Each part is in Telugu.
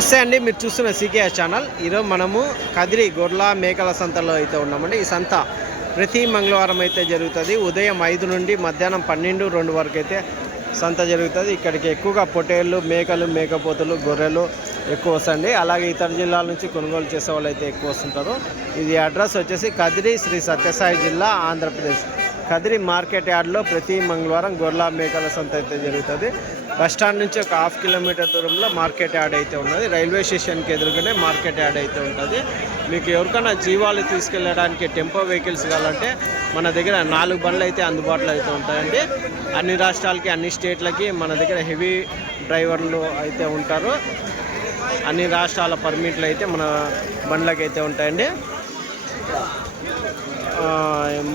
నమస్తే అండి, మీరు చూస్తున్న సీకేఎస్ ఛానల్. ఈరోజు మనము కదిరి గొర్ల మేకల సంతలో అయితే ఉన్నామండి. ఈ సంత ప్రతి మంగళవారం అయితే జరుగుతుంది. ఉదయం 5 నుండి మధ్యాహ్నం 12-2 వరకు అయితే సంత జరుగుతుంది. ఇక్కడికి ఎక్కువగా పొట్టేళ్ళు, మేకలు, మేకపోతులు, గొర్రెలు ఎక్కువ వస్తాయండి. అలాగే ఇతర జిల్లాల నుంచి కొనుగోలు చేసే వాళ్ళు అయితే ఎక్కువ వస్తుంటారు. ఇది అడ్రస్ వచ్చేసి కదిరి, శ్రీ సత్యసాయి జిల్లా, ఆంధ్రప్రదేశ్. కదిరి మార్కెట్ యార్డ్లో ప్రతి మంగళవారం గొర్రెల మేకల సంత అయితే జరుగుతుంది. బస్టాండ్ నుంచి ఒక 1/2 కిలోమీటర్ దూరంలో మార్కెట్ యార్డ్ అయితే ఉన్నది. రైల్వే స్టేషన్కి ఎదురుగానే మార్కెట్ యార్డ్ అయితే ఉంటుంది. మీకు ఎవరికైనా జీవాలు తీసుకెళ్ళడానికి టెంపో వెహికల్స్ కావాలంటే మన దగ్గర 4 బండ్లు అయితే అందుబాటులో అయితే ఉంటాయండి. అన్ని రాష్ట్రాలకి, అన్ని స్టేట్లకి మన దగ్గర హెవీ డ్రైవర్లు అయితే ఉంటారు. అన్ని రాష్ట్రాల పర్మిట్లు అయితే మన బండ్లకి అయితే ఉంటాయండి.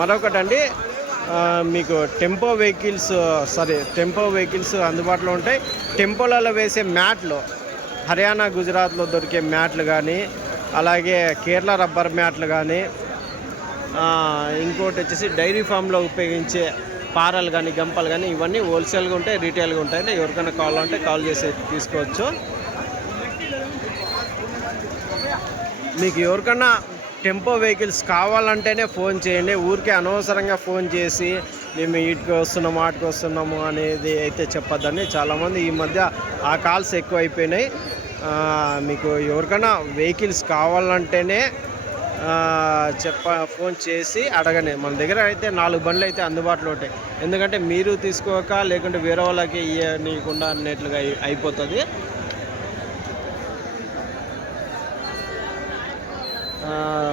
మరొకటండి, మీకు టెంపో వెహికల్స్ అందుబాటులో ఉంటాయి. టెంపోలలో వేసే మ్యాట్లు హర్యానా, గుజరాత్లో దొరికే మ్యాట్లు కానీ, అలాగే కేరళ రబ్బర్ మ్యాట్లు కానీ, ఇంకోటి వచ్చేసి డైరీ ఫామ్లో ఉపయోగించే పారలు కానీ, గంపలు కానీ, ఇవన్నీ హోల్సేల్గా ఉంటాయి, రీటైల్గా ఉంటాయండి. ఎవరికైనా కావాలంటే కాల్ చేసి తీసుకోవచ్చు. మీకు ఎవరికన్నా టెంపో వెహికల్స్ కావాలంటేనే ఫోన్ చేయండి. ఊరికే అనవసరంగా ఫోన్ చేసి మేము ఇటుకు వస్తున్నాము, అటుకు వస్తున్నాము అనేది అయితే చెప్పొద్దండి. చాలామంది ఈ మధ్య ఆ కాల్స్ ఎక్కువ అయిపోయినాయి. మీకు ఎవరికైనా వెహికల్స్ కావాలంటేనే ఫోన్ చేసి అడగండి. మన దగ్గర అయితే 4 బండ్లు అయితే అందుబాటులో ఉంటాయి. ఎందుకంటే మీరు తీసుకోక, లేకుంటే వేరే వాళ్ళకి ఇవ్వనీయకుండా అన్నట్లుగా అయిపోతుంది.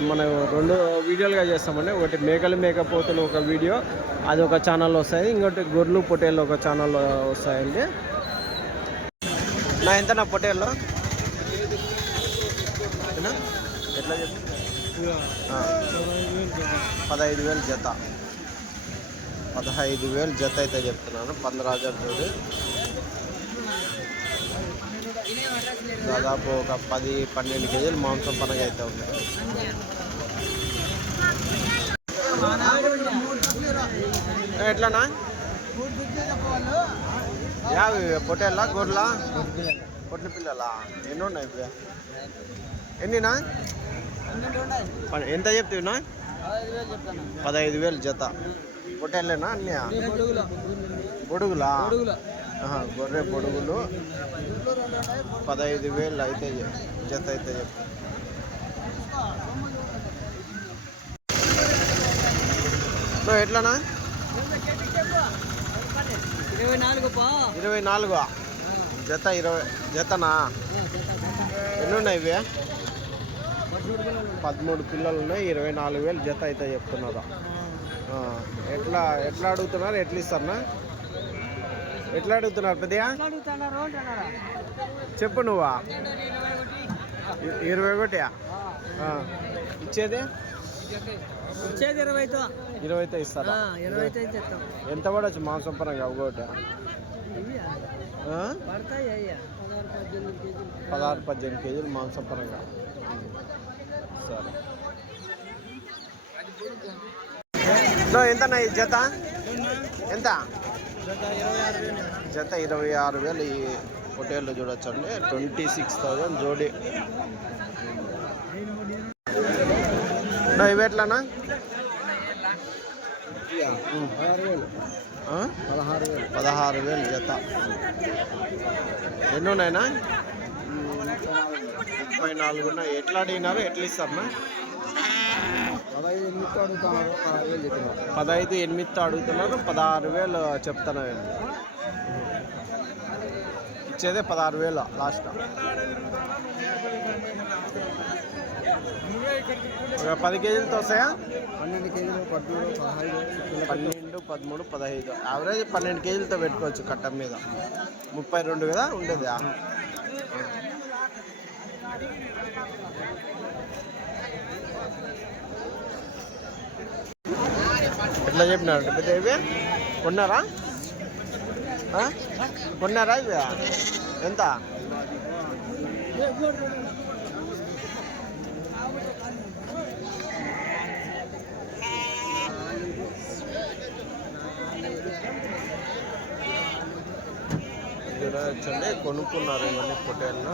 మనం 2 వీడియోలుగా చేస్తామండి. ఒకటి మేకలు, మేకపోతులు ఒక వీడియో, అది ఒక ఛానల్లో వస్తాయి. ఇంకోటి గొర్రెలు, పొట్టేళ్ళు ఒక ఛానల్లో వస్తాయండి. ఎంత నా పొట్టేళ్ళు ఎట్లా చెప్పి 15,000 జత. 15,000 జత అయితే చెప్తున్నాను. 15,000 జోడి, దాదాపు ఒక 10-12 కేజీలు మాంసం పరంగా అయితే ఉంది. ఎట్లానా యావి పొట్టేళ్ళ, గొర్రెల, పొట్ల పిల్లలా ఎన్ని ఉన్నాయి? ఎన్నినా? ఎంత చెప్తున్నా? 15,000 జత. పొట్టేళ్ళేనా అన్నీ? పొడుగులా? గొర్రె పొడుగులు 15,000 అయితే జత అయితే చెప్తాను. ఎట్లానా? 24 జత. 20 జతనా? ఎన్ని ఉన్నాయి ఇవి? 13 పిల్లలు ఉన్నాయి. 24,000 జత అయితే చెప్తున్నారు. ఎట్లా అడుగుతున్నారు? ఎట్లా ఇస్తారన్నా? ఎట్లా అడుగుతున్నారు? పెద్దగా చెప్పు. నువ్వా 21? ఇచ్చేది 20 ఇస్తారా? ఎంత పడవచ్చు మాంసం పరంగా? ఒకటి 16-18 కేజీలు మాంసం పరంగా. సరే. ఎంతన్నా ఈ జత? ఎంత జత? 26,000 ఈ పొట్టేళ్ళు చూడొచ్చండి. 26,000 జోడి. ఇవి ఎట్లానా? 16,000 జత. ఎన్ని ఉన్నాయినా? 34 ఉన్నాయి. ఎట్లా అడిగినారు? ఎట్లా ఇస్తారన్నా? 15,800 అడుగుతున్నారు. 16,000 చెప్తున్నారు. ఇచ్చేదే 16,000 లాస్ట్. ఒక 10 కేజీలతో వస్తాయా? 12 కేజీలు, 12, 13, 15. యావరేజ్ 12 కేజీలతో పెట్టుకోవచ్చు కట్ట మీద. 32 కదా ఉండేది. ఎట్లా చెప్పినారంటే పెద్ద ఇవి కొన్నారా? ఇవి ఎంత? చూడొచ్చండి, కొనుక్కున్నారు ఇవన్నీ పొట్టేళ్ళు.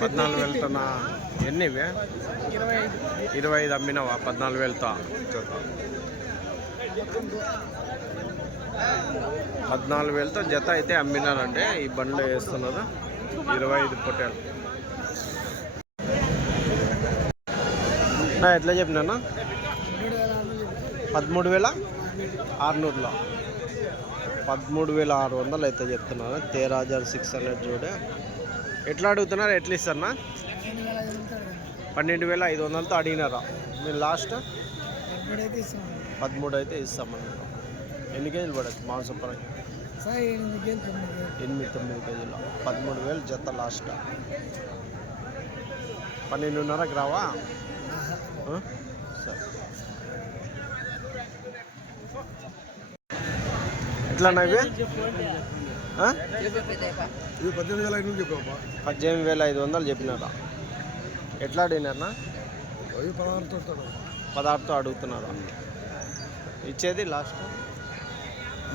పద్నాలుగు వెళ్తున్నా ఎన్ని ఇవే? 25 అమ్మినావా? 14 వెళ్తా 14 వేలతో జత అయితే అమ్మినారంటే ఈ బండ్లో వేస్తున్నారు. 25 పొట్టేలు. ఎట్లా చెప్పినా? 13,600లో 13,600 అయితే చెప్తున్నారు. 13,600 చూడే. ఎట్లా అడుగుతున్నారు? ఎట్లా ఇస్తారన్నా? 12,500తో అడిగినారా మీరు? లాస్ట్ 13 అయితే ఇస్తామన్నారు. ఎన్ని కేజీలు పడచ్చు మాంసం పరంగా? 8-9 కేజీలు. 13,000 జత లాస్ట్. 12,500కి రావా? సరే. ఎట్లా ఇవి? 18,500 చెప్పినారా? ఎట్లా అడిగినారన్నా? 16తో అడుగుతున్నారా? ఇచ్చేది లాస్ట్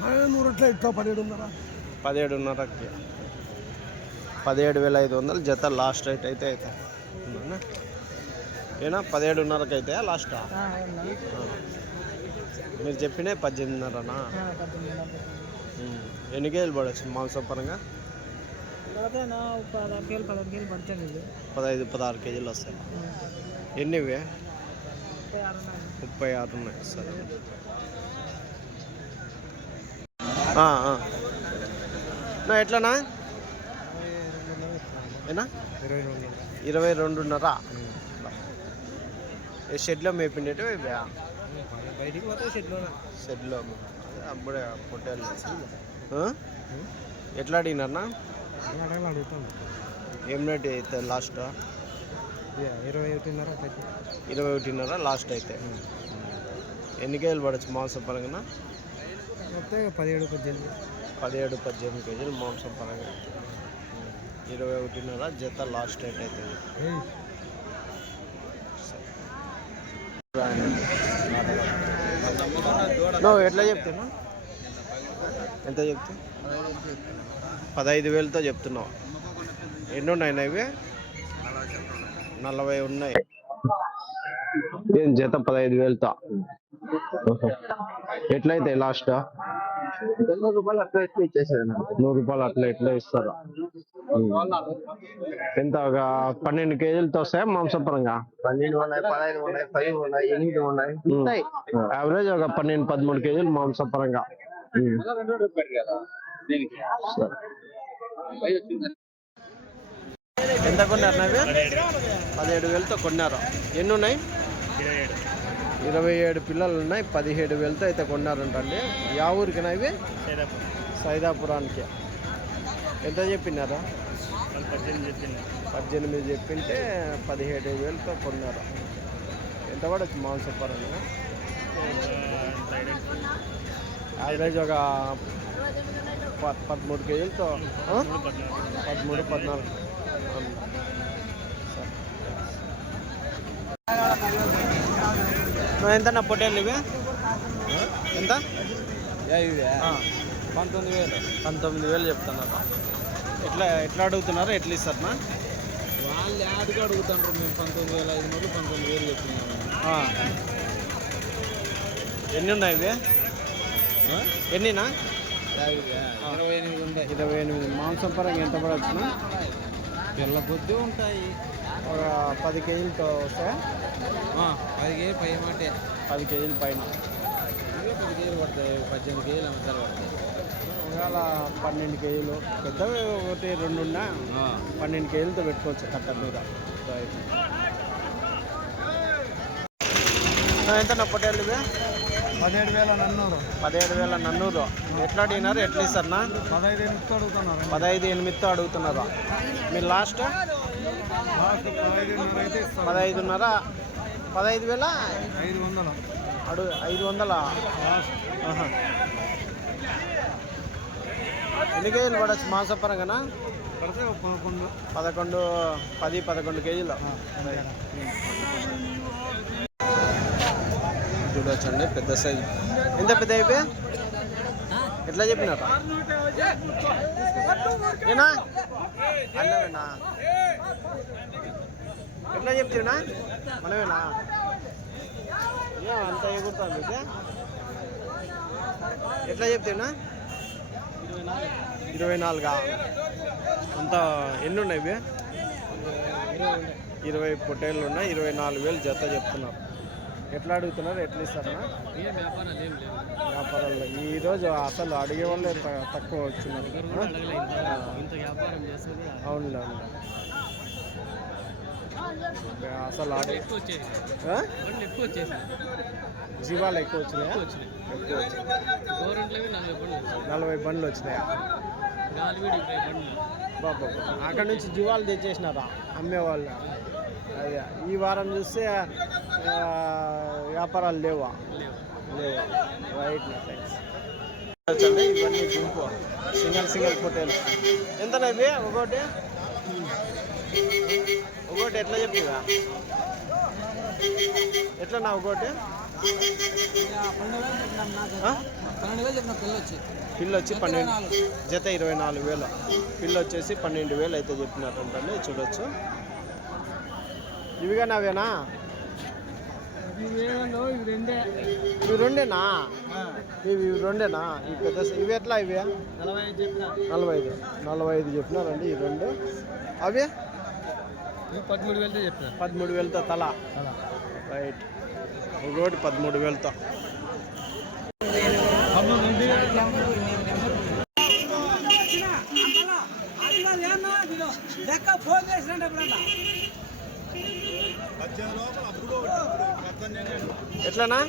17,500కి. 17,500 జత లాస్ట్ రేట్ అయితే అవుతాయి. ఏనా 17,500కి అయితే లాస్ట్? మీరు చెప్పినే 18,500నా? ఎన్ని కేజీలు పడవచ్చు మాంసం పరంగా? 15-16 కేజీలు వస్తాయి. ఎన్ని ఇవే? 36 ఉన్నాయి. సరే. ఎట్లానా? ఏనా 22.5. షెడ్లో మేపిండేటివి ఇవా? షెడ్లో అప్పుడే పొట్టేళ్ళు. ఎట్లా అడిగినారన్నా? ఏం రేట్ అయితే లాస్ట్? 21.5 లాస్ట్ అయితే. ఎన్ని కేజీలు పడవచ్చు మాంసం పరంగా? 17-18 కేజీలు మాంసం పరంగా. 21.5 జత లాస్ట్ రేట్ అవుతుంది. నువ్వు ఎట్లా చెప్తున్నా? ఎంత చెప్తా? 15,000తో చెప్తున్నావు. ఎన్ని ఉన్నాయి ఇవి? 40 ఉన్నాయి. ఏం జత 15,000తో? ఎట్లయితే లాస్ట్? 100 రూపాయలు అట్లా ఎట్లా ఇచ్చేసారు? 100 రూపాయలు అట్లా ఎట్లా ఇస్తారు? ఎంత? ఒక 12 కేజీలతో వస్తాయా మాంసం పరంగా? 12 ఉన్నాయి, 15 ఉన్నాయి, 5 ఉన్నాయి, 8 ఉన్నాయి. యావరేజ్ ఒక 12-13 కేజీలు మాంసం పరంగా. ఎంత కొన్నారు? 17,000తో కొన్నారు. ఎన్ని ఉన్నాయి? 27 పిల్లలు ఉన్నాయి. 17,000తో అయితే కొన్నారంటండి. యా ఊరికినా ఇవి? సైదాపురానికి. ఎంత చెప్పినారా? 18 చెప్పింటే 17,000తో కొన్నారు. ఎంత పడచ్చు మాంసం పరంగా? యావరేజ్ ఒక 13 కేజీలతో 13-14. ఎంత నా పొట్టేళ్ళు ఇవి? ఎంత? 19,000 చెప్తున్నారు. ఎట్లా అడుగుతున్నారు? ఎట్లా ఇస్తారన్నా? వాళ్ళు యాడ్గా అడుగుతుంటారు. మేము 19,500 19,000 చెప్తున్నాము. ఎన్ని ఉన్నాయి ఇవి? ఎన్నినా? 28 ఉంటాయి. 28. మాంసం పరంగా ఎంత పడవచ్చునా? పిల్ల కొద్ది ఉంటాయి. ఒక 10 కేజీలతో వస్తాయా? 10 కేజీలు పై మాటే. 10 కేజీల పైన. 10 కేజీలు పడతాయి. 18 కేజీలు అమ్ముతారు పడతాయి. ఒకవేళ 12 కేజీలు పెద్దవి 1-2 ఉన్నా 12 కేజీలతో పెట్టుకోవచ్చు కట్ట మీద. ఎంత నా పొట్టేళ్ళు ఇవి? 17,400. 17,400. ఎట్లా అడిగినారు? ఎట్లా ఇస్తారన్నా? 15,800 అడుగుతున్నారు. 15,800తో అడుగుతున్నారా మీరు? లాస్ట్ 15,500 15,000 అడుగు 500 ఎన్ని కేజీలు పడచ్చు మాంసపరంగానా 11 కేజీలు చూడవచ్చండి. పెద్ద సైజు ఎంత పెద్ద అయిపోయా ఎట్లా చెప్పినారా ఏనా అన్నవేనా ఎట్లా చెప్తున్నా మనమేనా అంత ఎగురుతా మీకు ఎట్లా చెప్తున్నా 24 అంత ఎన్ని ఉన్నాయి ఇవి 20 పొట్టేళ్ళు ఉన్నాయి 24,000 జత చెప్తున్నారు. ఎట్లా అడుగుతున్నారు ఎట్లా ఇస్తారన్నా వ్యాపారాల్లో ఈరోజు అసలు అడిగే వాళ్ళే తక్కువ వచ్చినారు. అవునులే అసలు జీవాలు ఎక్కువ వచ్చినాయా 40 బండ్లు వచ్చినాయా బాబా అక్కడ నుంచి జీవాలు తెచ్చేసినారా అమ్మేవాళ్ళు. అదే ఈ వారం చూస్తే వ్యాపారాలు లేవా రైట్ థ్యాంక్స్. ఇవన్నీ గుంపు సింగల్ పొట్టేలు ఎంతనా ఇవి ఒకటి ఎట్లా చెప్తుందా ఎట్లా ఒకటి పిల్లు వచ్చి 12 జత 24,000 పిల్లు వచ్చేసి 12,000 అయితే చెప్పినట్టుంటండి. చూడొచ్చు ఇవిగా నావేనా ఇవి రెండేనా ఇవి రెండేనా ఈ పెద్ద ఇవి ఎట్లా ఇవి 45 చెప్పినారండి ఈ రెండు. అవి 13,000తో తల రైట్ ఒకటి 13,000తో. ఎట్లనా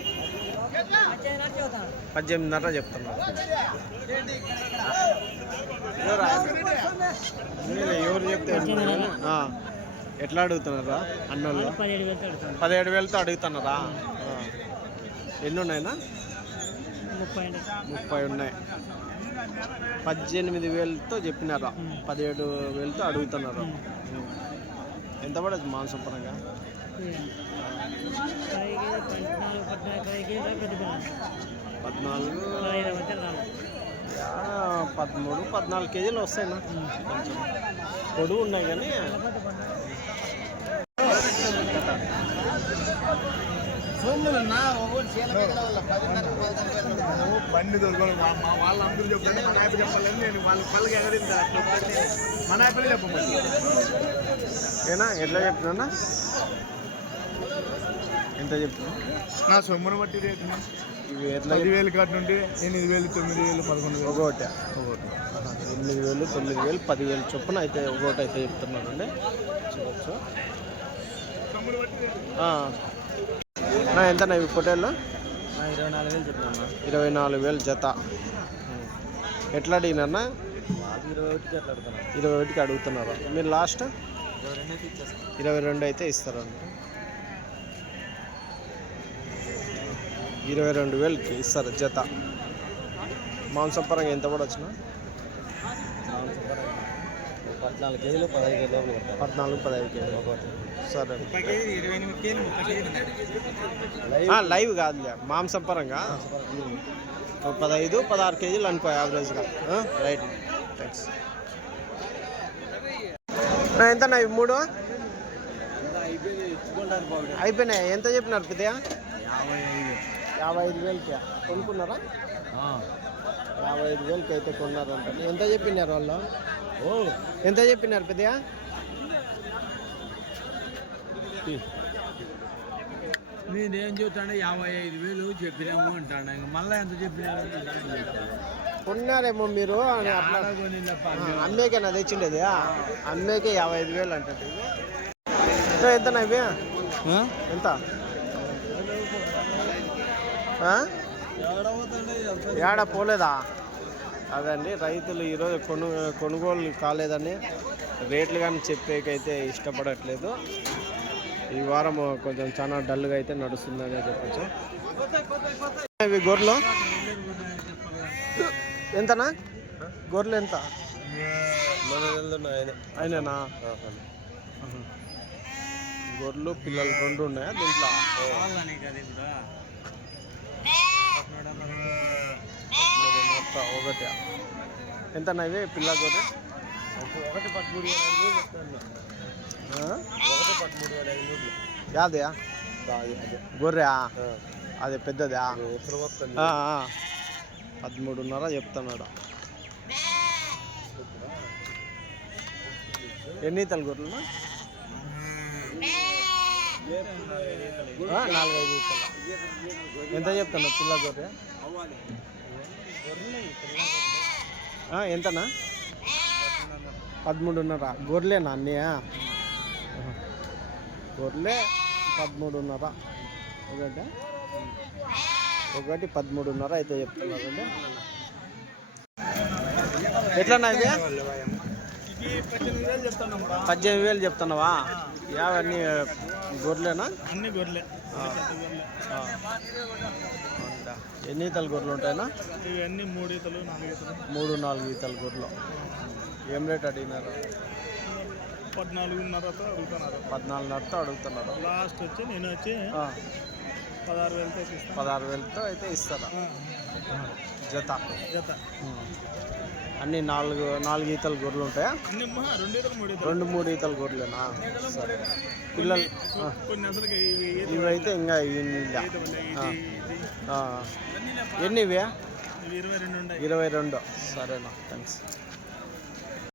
18,500 చెప్తున్నారు. ఎవరు చెప్తే ఎట్లా అడుగుతున్నారా అన్నోళ్ళు 17,000తో అడుగుతున్నారా ఎన్ని ఉన్నాయినా 30 ఉన్నాయి 18,000తో చెప్పినారా 17,000తో అడుగుతున్నారు. ఎంత పడచ్చు మాంసం పరంగా 13-14 కేజీలు వస్తాయినా కొంచెం పొడుగు ఉన్నాయి కానీ బండి దొరకదు వాళ్ళందరూ చెప్తాను మన యాప్ చెప్పాలని నేను వాళ్ళ పళ్ళకి ఎగరింది మన యాప్లే చెప్పమని ఏనా ఎట్లా చెప్తున్నా ఎంత చెప్తున్నా నా సొమ్మును బట్టి రేటు ఇవి ఎట్లా 10,000 కాటి నుండి 8,000 9,000 11,000 ఒకటి 8,000 9,000 10,000 చొప్పున అయితే ఒకటి అయితే చెప్తున్నారండి. చూడవచ్చు ఎంత ఇవి పొట్టేళ్ళు 24,000 చెప్పినా 24,000 జత. ఎట్లా అడిగినా 21కి అడుగుతున్నారు. మీరు లాస్ట్ 22 అయితే ఇస్తారండి. 22,000కి ఇస్తారు జత. మాంసం పరంగా ఎంత కూడా వచ్చినా 14 కేజీలు 15 కేజీలు 14-15 కేజీలు సరే. లైవ్ కాదులే మాంసం పరంగా 15-16 కేజీలు అనుకో యావరేజ్గా. Right thanks. ఎంతన్నా ఇవి 3 అయిపోయినాయి. ఎంత చెప్పినారు పెద్దగా 55,000కి కొనుక్కున్నారా 55,000కి అయితే కొన్నారంట. ఎంత చెప్పినారు వాళ్ళు ఎంత చెప్పినారు పెద్దగా నేనేం చెప్తాను 55,000 చెప్పినాము అంటాను. మళ్ళీ ఎంత చెప్పినారు కొన్నారేమో మీరు అమ్మేకేనా తెచ్చిండేది అమ్మేకే 55,000 అంటే ఎంతనా ఇవి ఎంత ఏడా పోలేదా? అదండి రైతులు ఈరోజు కొనుగోలు కాలేదని రేట్లు కానీ చెప్పేకైతే ఇష్టపడట్లేదు. ఈ వారం కొంచెం చాలా డల్గా అయితే నడుస్తుందనే చెప్పచ్చు. ఇవి గొర్రెలు ఎంతనా? గొర్రెలు ఎంత? అయినా గొర్రెలు పిల్లలు రెండు ఉన్నాయా దీంట్లో? మొత్తం ఒకటి ఎంతనా ఇవి పిల్ల గొర్రె? 1,13,500 చెప్తాను. 1,13,500. యాదయా గొర్రె? అదే పెద్దదా? 13.5 చెప్తున్నాడు. ఎన్ని ఈతలు గొర్రెలు? 4-5 ఈతలు. ఎంత చెప్తున్నా పిల్ల గొర్రె? ఎంతనా? 13.5. గొర్రెలేనా అన్నీ? గొర్రెలే 13.5. ఒకటి 13.5 అయితే చెప్తున్నారండి. ఎట్లన్నా ఇవి? 18,000 చెప్తున్నావా? యావన్నీ గొర్రెలేనా? అన్ని గొర్రెలే. ఎన్ని ఈతలు గొర్రెలు ఉంటాయినా? ఇవన్నీ 3 ఈతలు 4 ఈతలు. 3-4 ఈతలు గొర్రెలు. ఏం రేట్ అడిగినారు? 14,500తో అడుగుతున్నారు. 14.5తో అడుగుతున్నారు. లాస్ట్ వచ్చి నేను వచ్చి 16,000తో ఇస్తాను. 16,000తో అయితే ఇస్తారా? జత జత అన్ని 4 ఈతలు గొర్రెలు ఉంటాయా? అన్ని 2 ఈతలు 3 ఈతలు. 2-3 ఈతలు గొర్రెలేనా? సరే. పిల్లలు కొన్ని అసలు ఇవైతే ఇంకా ఎన్ని ఇవి? 22 ఉన్నాయి. 22. సరేనా, థ్యాంక్స్.